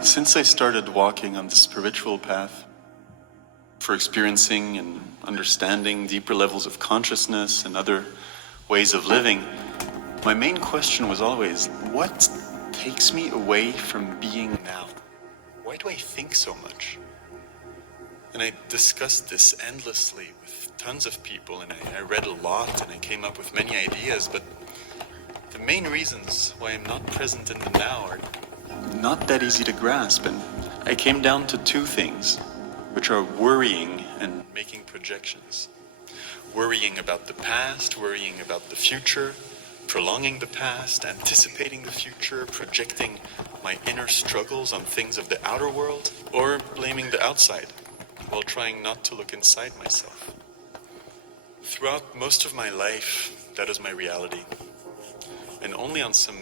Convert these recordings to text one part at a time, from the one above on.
Since I started walking on the spiritual path, for experiencing and understanding deeper levels of consciousness and other ways of living, my main question was always, what takes me away from being now? Why do I think so much? And I discussed this endlessly with tons of people, and I read a lot, and I came up with many ideas, but the main reasons why I'm not present in the now are not that easy to grasp, and I came down to two things, which are worrying and making projections. Worrying about the past, worrying about the future, prolonging the past, anticipating the future, projecting my inner struggles on things of the outer world, or blaming the outside, while trying not to look inside myself. Throughout most of my life, that is my reality. And only on some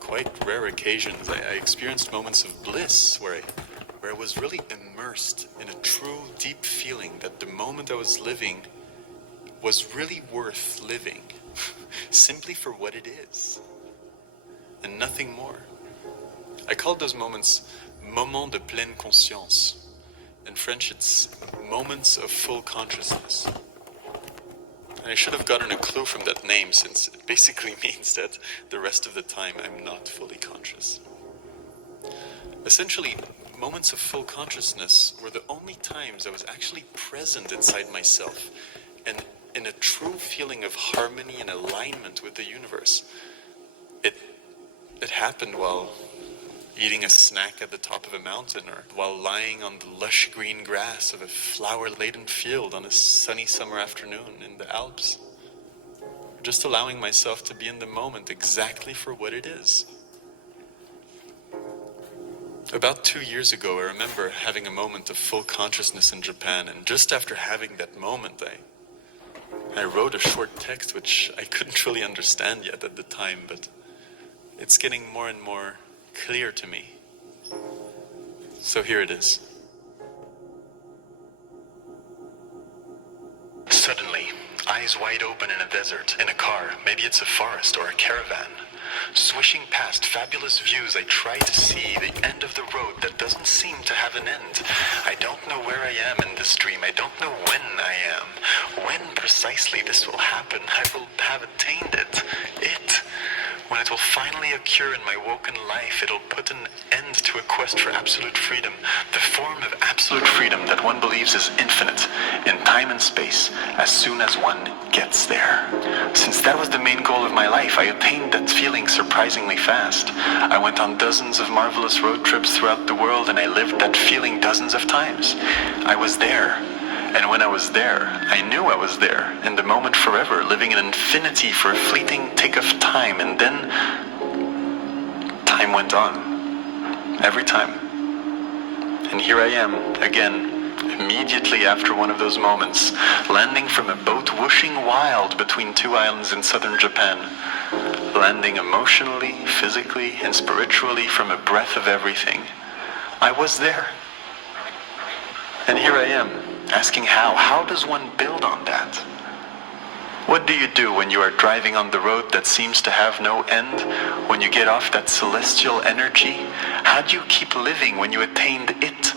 quite rare occasions, I experienced moments of bliss where I was really immersed in a true, deep feeling that the moment I was living was really worth living, simply for what it is, and nothing more. I called those moments moments de pleine conscience. In French, it's moments of full consciousness. And I should have gotten a clue from that name, since it basically means that the rest of the time I'm not fully conscious. Essentially, moments of full consciousness were the only times I was actually present inside myself and in a true feeling of harmony and alignment with the universe. It happened while eating a snack at the top of a mountain, or while lying on the lush green grass of a flower-laden field on a sunny summer afternoon in the Alps. Just allowing myself to be in the moment exactly for what it is. About 2 years ago, I remember having a moment of full consciousness in Japan, and just after having that moment, I wrote a short text which I couldn't really understand yet at the time, but it's getting more and more clear to me. So here it is. Suddenly, eyes wide open in a desert, in a car, maybe it's a forest or a caravan. Swishing past fabulous views, I try to see the end of the road that doesn't seem to have an end. I don't know where I am in this dream. I don't know when I am. When precisely this will happen, I will have attained it. When it will finally occur in my woken life, it'll put an end to a quest for absolute freedom. The form of absolute freedom that one believes is infinite in time and space as soon as one gets there. Since that was the main goal of my life, I attained that feeling surprisingly fast. I went on dozens of marvelous road trips throughout the world, and I lived that feeling dozens of times. I was there. And when I was there, I knew I was there, in the moment forever, living in infinity for a fleeting tick of time. And then, time went on. Every time. And here I am, again, immediately after one of those moments, landing from a boat whooshing wild between two islands in southern Japan. Landing emotionally, physically, and spiritually from a breath of everything. I was there. And here I am. Asking how? How does one build on that? What do you do when you are driving on the road that seems to have no end? When you get off that celestial energy? How do you keep living when you attained it?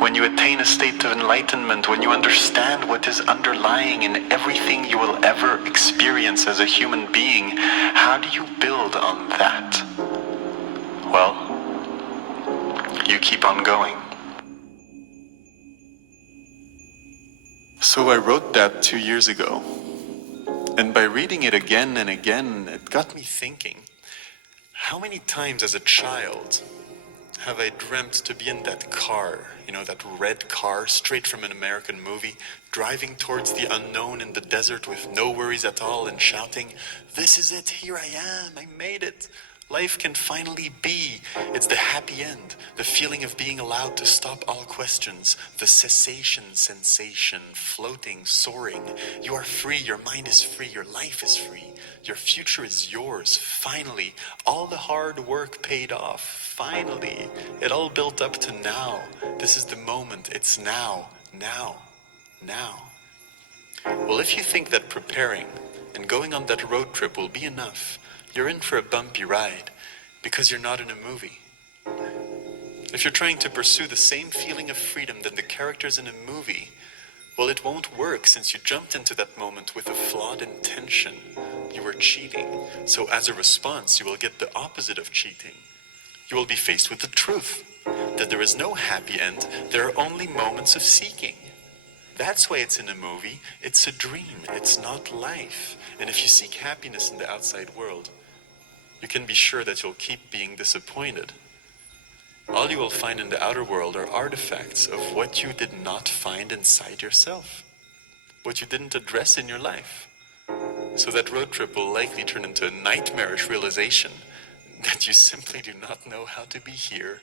When you attain a state of enlightenment, when you understand what is underlying in everything you will ever experience as a human being, how do you build on that? Well, you keep on going. So I wrote that 2 years ago, and by reading it again and again, it got me thinking, how many times as a child have I dreamt to be in that car, that red car straight from an American movie, driving towards the unknown in the desert with no worries at all and shouting, "This is it, here I am, I made it. Life can finally be." It's the happy end, the feeling of being allowed to stop all questions, the cessation sensation, floating, soaring. You are free, your mind is free, your life is free, your future is yours. Finally, all the hard work paid off. Finally, it all built up to now. This is the moment, it's now. now. Well, if you think that preparing and going on that road trip will be enough, you're in for a bumpy ride because you're not in a movie. If you're trying to pursue the same feeling of freedom than the characters in a movie, well, it won't work since you jumped into that moment with a flawed intention. You were cheating. So as a response, you will get the opposite of cheating. You will be faced with the truth, that there is no happy end, there are only moments of seeking. That's why it's in a movie. It's a dream. It's not life. And if you seek happiness in the outside world, you can be sure that you'll keep being disappointed. All you will find in the outer world are artifacts of what you did not find inside yourself, what you didn't address in your life. So that road trip will likely turn into a nightmarish realization that you simply do not know how to be here,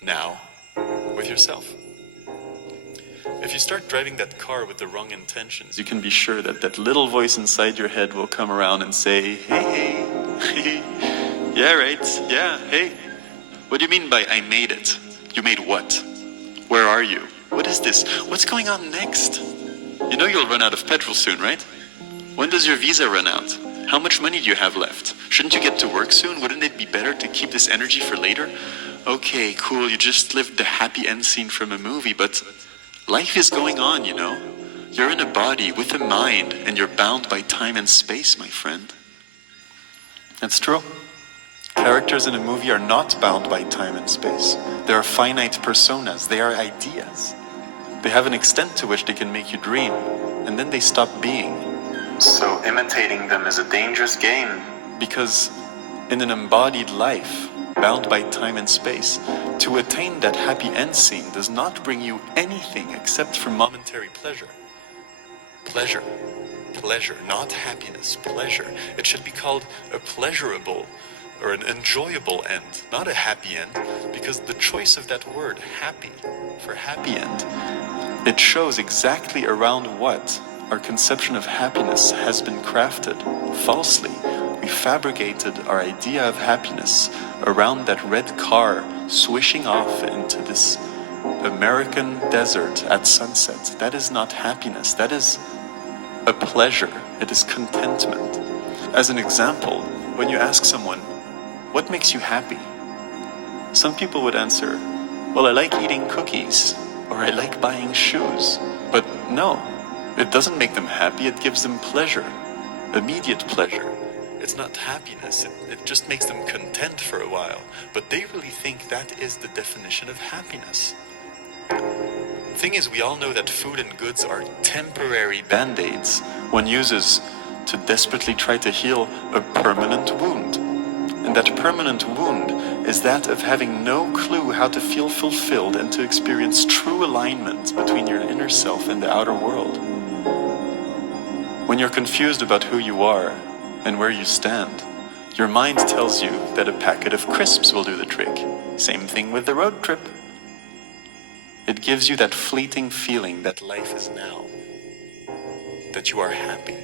now, with yourself. If you start driving that car with the wrong intentions, you can be sure that that little voice inside your head will come around and say, hey, yeah, right, yeah, hey. What do you mean by I made it? You made what? Where are you? What is this? What's going on next? You know you'll run out of petrol soon, right? When does your visa run out? How much money do you have left? Shouldn't you get to work soon? Wouldn't it be better to keep this energy for later? Okay, cool, you just lived the happy end scene from a movie, but life is going on, you know? You're in a body with a mind, and you're bound by time and space, my friend. That's true. Characters in a movie are not bound by time and space. They are finite personas. They are ideas. They have an extent to which they can make you dream, and then they stop being. So imitating them is a dangerous game. Because in an embodied life, bound by time and space, to attain that happy end scene does not bring you anything except for momentary pleasure. Pleasure. Pleasure, not happiness. Pleasure. It should be called a pleasurable or an enjoyable end, not a happy end, because the choice of that word, happy, for happy end, it shows exactly around what our conception of happiness has been crafted. Falsely, we fabricated our idea of happiness around that red car swishing off into this American desert at sunset. That is not happiness, that is a pleasure, it is contentment. As an example, when you ask someone, what makes you happy? Some people would answer, well, I like eating cookies, or I like buying shoes. But no, it doesn't make them happy, it gives them pleasure, immediate pleasure. It's not happiness, it just makes them content for a while. But they really think that is the definition of happiness. Thing is, we all know that food and goods are temporary band-aids one uses to desperately try to heal a permanent wound. And that permanent wound is that of having no clue how to feel fulfilled and to experience true alignment between your inner self and the outer world. When you're confused about who you are and where you stand, your mind tells you that a packet of crisps will do the trick. Same thing with the road trip. It gives you that fleeting feeling that life is now, that you are happy.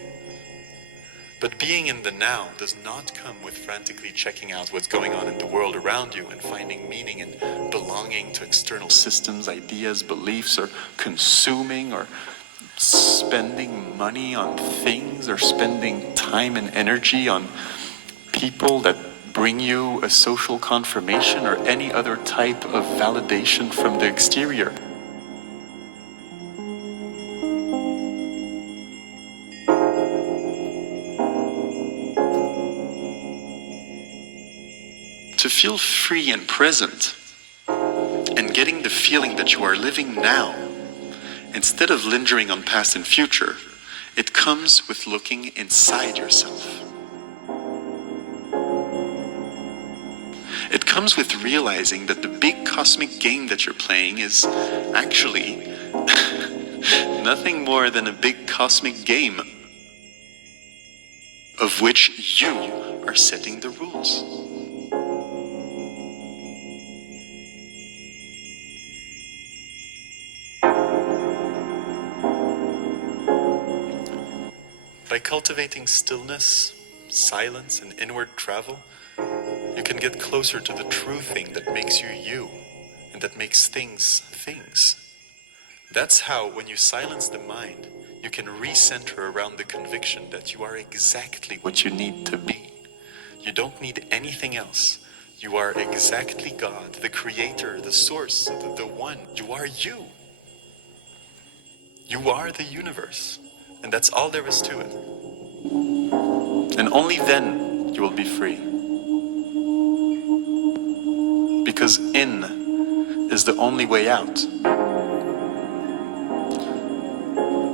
But being in the now does not come with frantically checking out what's going on in the world around you and finding meaning in belonging to external systems, ideas, beliefs, or consuming, or spending money on things, or spending time and energy on people that bring you a social confirmation or any other type of validation from the exterior. To feel free and present, and getting the feeling that you are living now, instead of lingering on past and future, it comes with looking inside yourself. It comes with realizing that the big cosmic game that you're playing is actually nothing more than a big cosmic game of which you are setting the rules. By cultivating stillness, silence, and inward travel, you can get closer to the true thing that makes you you, and that makes things things. That's how, when you silence the mind, you can recenter around the conviction that you are exactly what you need to be. You don't need anything else. You are exactly God, the creator, the source, the one. You are you. You are the universe. And that's all there is to it. And only then you will be free. Because in is the only way out.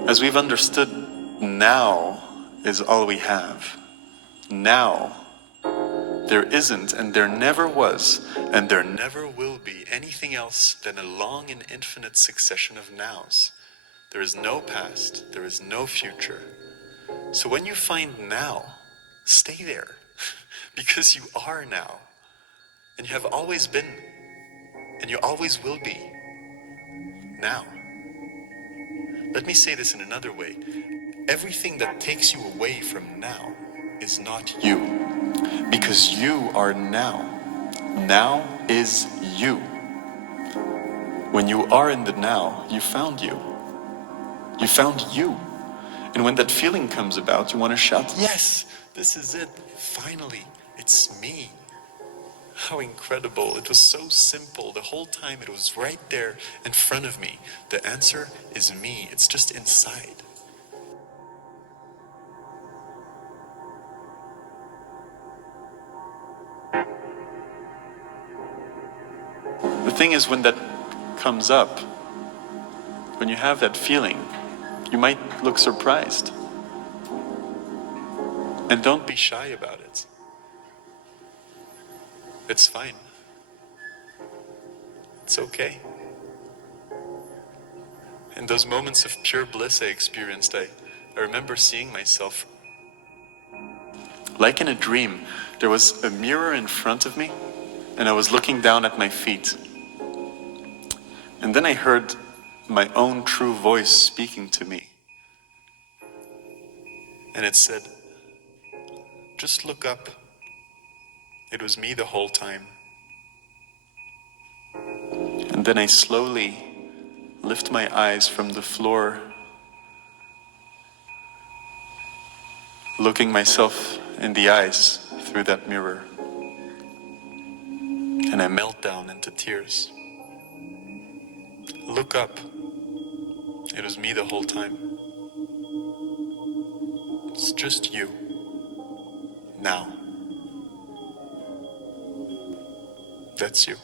As we've understood, now is all we have. Now, there isn't and there never was and there never will be anything else than a long and infinite succession of nows. There is no past, there is no future. So when you find now, stay there, because you are now, and you have always been, and you always will be, now. Let me say this in another way. Everything that takes you away from now is not you, because you are now. Now is you. When you are in the now, you found you. You found you. And when that feeling comes about, you want to shout, yes, this is it. Finally, it's me. How incredible. It was so simple. The whole time it was right there in front of me. The answer is me. It's just inside. The thing is, when that comes up, when you have that feeling, you might look surprised. And don't be shy about it. It's fine. It's okay. In those moments of pure bliss I experienced, I remember seeing myself. Like in a dream, there was a mirror in front of me, and I was looking down at my feet. And then I heard my own true voice speaking to me. And it said, just look up. It was me the whole time. And then I slowly lift my eyes from the floor, looking myself in the eyes through that mirror. And I melt down into tears. Look up. It was me the whole time. It's just you. Now. That's you.